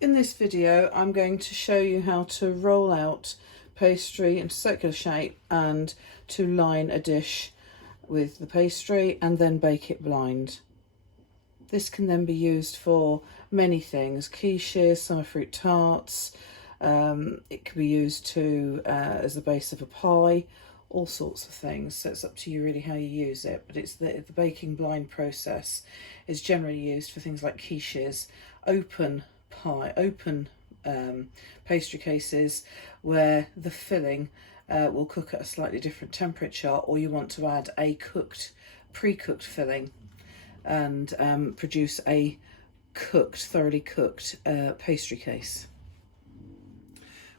In this video, I'm going to show you how to roll out pastry into circular shape and to line a dish with the pastry and then bake it blind. This can then be used for many things: quiches, summer fruit tarts. It can be used to as the base of a pie, all sorts of things. So it's up to you really how you use it. But it's the baking blind process is generally used for things like quiches, open pastry cases where the filling will cook at a slightly different temperature, or you want to add a pre-cooked filling and produce a thoroughly cooked pastry case.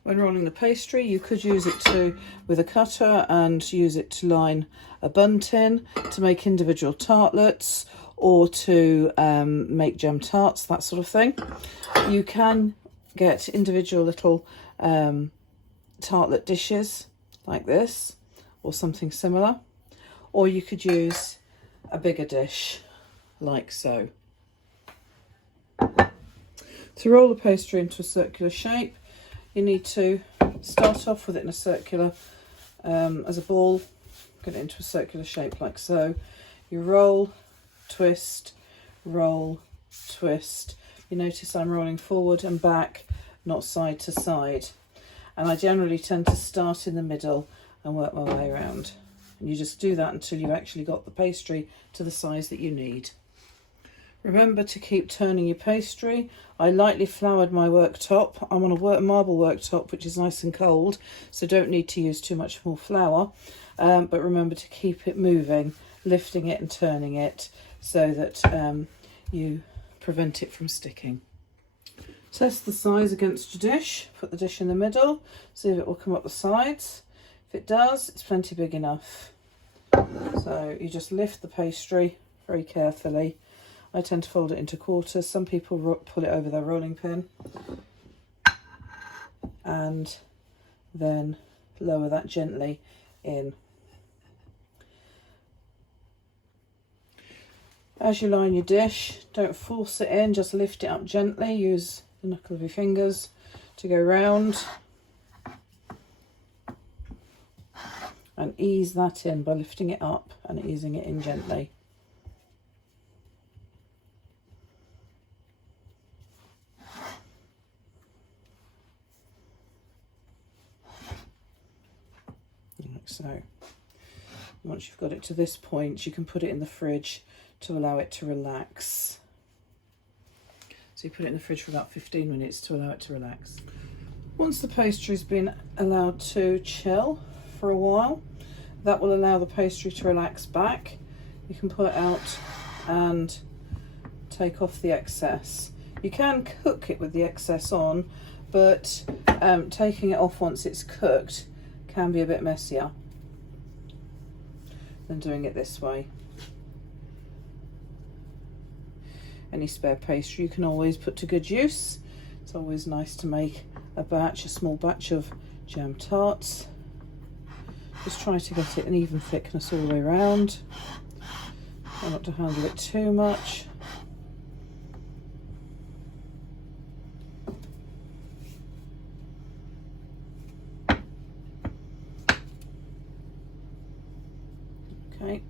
When rolling the pastry, you could use it with a cutter and use it to line a bun tin, to make individual tartlets, or to make jam tarts, that sort of thing. You can get individual little tartlet dishes like this, or something similar, or you could use a bigger dish like so. To roll the pastry into a circular shape, you need to start off with it in a circular, as a ball, get it into a circular shape like so. You roll, twist, roll, twist. You notice I'm rolling forward and back, not side to side. And I generally tend to start in the middle and work my way around. And you just do that until you've actually got the pastry to the size that you need. Remember to keep turning your pastry. I lightly floured my worktop. I'm on a marble worktop, which is nice and cold, so don't need to use too much more flour. But remember to keep it moving, lifting it and turning it, so that you prevent it from sticking. Test the size against your dish. Put the dish in the middle, see if it will come up the sides. If it does, it's plenty big enough. So you just lift the pastry very carefully. I tend to fold it into quarters. Some people pull it over their rolling pin and then lower that gently in. As you line your dish, don't force it in, just lift it up gently. Use the knuckle of your fingers to go round and ease that in by lifting it up and easing it in gently. Like so. Once you've got it to this point, you can put it in the fridge to allow it to relax. So you put it in the fridge for about 15 minutes to allow it to relax. Once the pastry's been allowed to chill for a while, that will allow the pastry to relax back. You can pull it out and take off the excess. You can cook it with the excess on, but taking it off once it's cooked can be a bit messier than doing it this way. Any spare pastry you can always put to good use. It's always nice to make a small batch of jam tarts. Just try to get it an even thickness all the way around. Try not to handle it too much. Okay.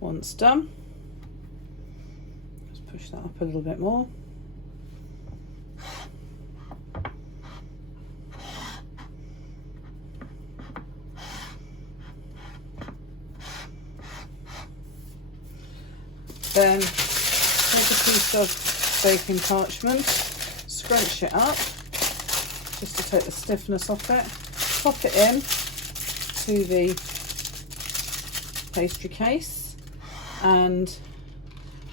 Once done, just push that up a little bit more. Then take a piece of baking parchment, scrunch it up just to take the stiffness off it, pop it in to the pastry case and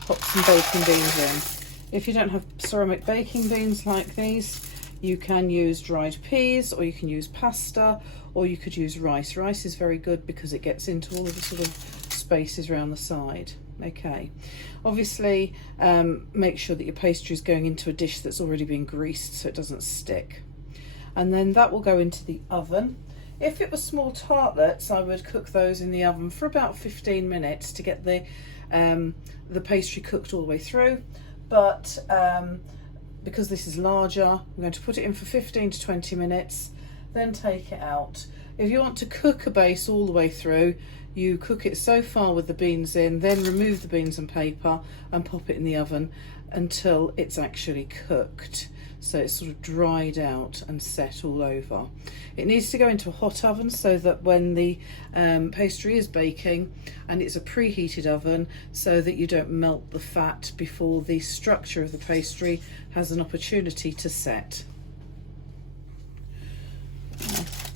pop some baking beans in. If you don't have ceramic baking beans like these, you can use dried peas, or you can use pasta, or you could use rice. Rice is very good because it gets into all of the sort of spaces around the side. Okay, obviously make sure that your pastry is going into a dish that's already been greased so it doesn't stick. and then that will go into the oven. If it was small tartlets, I would cook those in the oven for about 15 minutes to get the pastry cooked all the way through. But because this is larger, I'm going to put it in for 15 to 20 minutes, then take it out. If you want to cook a base all the way through, you cook it so far with the beans in, then remove the beans and paper and pop it in the oven until it's actually cooked. So it's sort of dried out and set all over. It needs to go into a hot oven so that when the pastry is baking, and it's a preheated oven, so that you don't melt the fat before the structure of the pastry has an opportunity to set.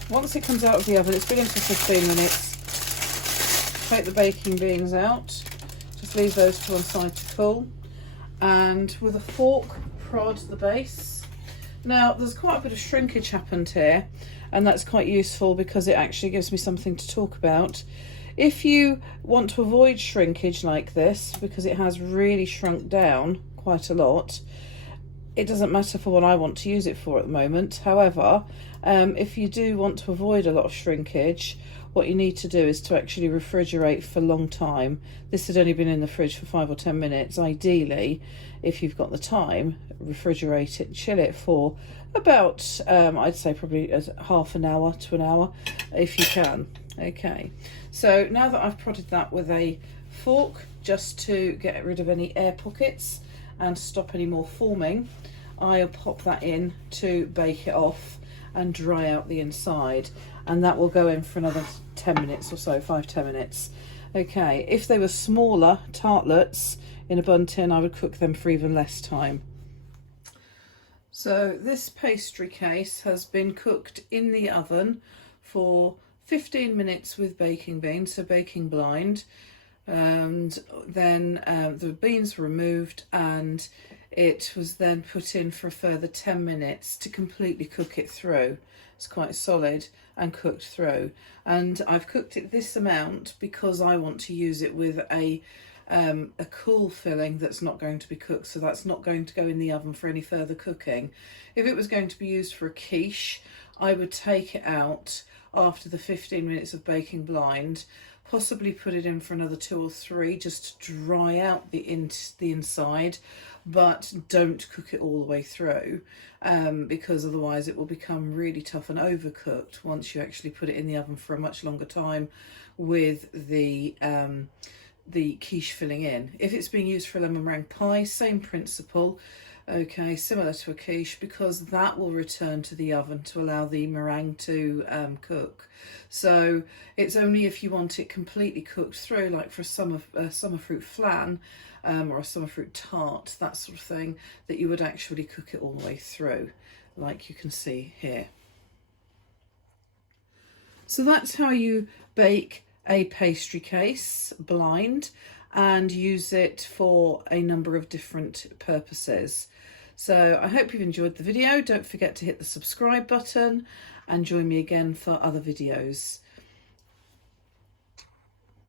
Once it comes out of the oven, it's been in for 15 minutes. Take the baking beans out, just leave those to one side to cool, and with a fork prod the base. Now there's quite a bit of shrinkage happened here, and that's quite useful because it actually gives me something to talk about. If you want to avoid shrinkage like this, because it has really shrunk down quite a lot, it doesn't matter for what I want to use it for at the moment. However, if you do want to avoid a lot of shrinkage, what you need to do is to actually refrigerate for a long time. This had only been in the fridge for 5 or 10 minutes. Ideally, if you've got the time, refrigerate it, chill it for about, I'd say probably half an hour to an hour, if you can. Okay, so now that I've prodded that with a fork, just to get rid of any air pockets and stop any more forming, I'll pop that in to bake it off and dry out the inside, and that will go in for another 10 minutes or so, 5-10 minutes. Okay, if they were smaller tartlets in a bun tin, I would cook them for even less time. So this pastry case has been cooked in the oven for 15 minutes with baking beans, so baking blind, and then the beans were removed, and it was then put in for a further 10 minutes to completely cook it through. It's quite solid and cooked through, and I've cooked it this amount because I want to use it with a cool filling that's not going to be cooked, so that's not going to go in the oven for any further cooking. If it was going to be used for a quiche, I would take it out after the 15 minutes of baking blind, possibly put it in for another 2 or 3 just to dry out the inside, but don't cook it all the way through, because otherwise it will become really tough and overcooked once you actually put it in the oven for a much longer time with the quiche filling in. If it's being used for a lemon meringue pie, same principle. Okay, similar to a quiche, because that will return to the oven to allow the meringue to cook. So it's only if you want it completely cooked through, like for a summer fruit flan or a summer fruit tart, that sort of thing, that you would actually cook it all the way through, like you can see here. So that's how you bake a pastry case blind and use it for a number of different purposes. So I hope you've enjoyed the video. Don't forget to hit the subscribe button and join me again for other videos.